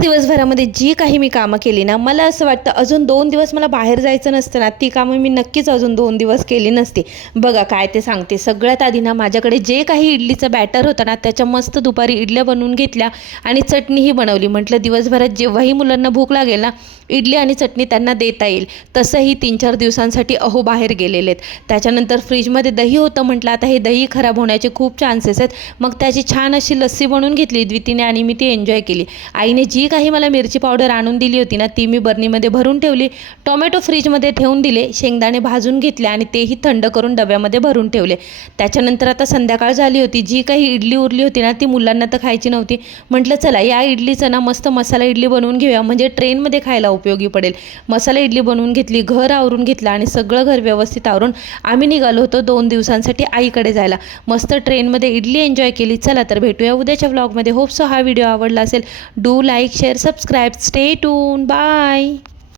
दिवसभरामध्ये जी काही मी कामं केली ना, मला असं वाटतं अजून 2 दिवस मला बाहेर जायचं नसतं ना, ती कामं मी नक्कीच अजून 2 दिवस केली नसती. बघा काय ते सांगते. सगळ्यात आधी ना माझ्याकडे जे काही इडलीचं बॅटर होतं ना, त्याच्या मस्त दुपारी इडल्या बनवून घेतल्या आणि चटणीही बनवली. म्हटलं दिवसभरात जेव्हाही मुलांना भूक लागेल ना, इडली आणि चटणी त्यांना देता येईल. तसंही 3-4 दिवसांसाठी बाहेर गेलेले आहेत. त्याच्यानंतर फ्रीजमध्ये दही होतं. म्हटलं आता हे दही खराब होण्याचे खूप चान्सेस आहेत. मग त्याची छान अशी लस्सी बनवून घेतली द्वितीने आणि मी ती एन्जॉय केली. आईने जी काही मला मिरची पावडर आणून दिली होती ना, ती मी बर्नीमध्ये भरून ठेवली. टोमॅटो फ्रीजमध्ये ठेवून दिले. शेंगदाणे भाजून घेतले आणि तेही थंड करून डब्यामध्ये भरून ठेवले. त्याच्यानंतर आता संध्याकाळ झाली होती. जी काही इडली उरली होती ना, ती मुलांना तर खायची नव्हती. म्हटलं चला या इडलीचं ना मस्त मसाला इडली बनवून घेऊया, म्हणजे ट्रेनमध्ये खायला उपयोगी पडेल. मसाला इडली बनवून घेतली, घर आवरून घेतलं आणि सगळं घर व्यवस्थित आवरून आम्ही निघालो होतो 2 दिवसांसाठी आईकडे जायला. मस्त ट्रेनमध्ये इडली एन्जॉय केली. चला तर भेटूया उद्याच्या व्लॉगमध्ये. होप सो हा व्हिडिओ आवडला असेल. Do like, share, subscribe. Stay tune. Bye.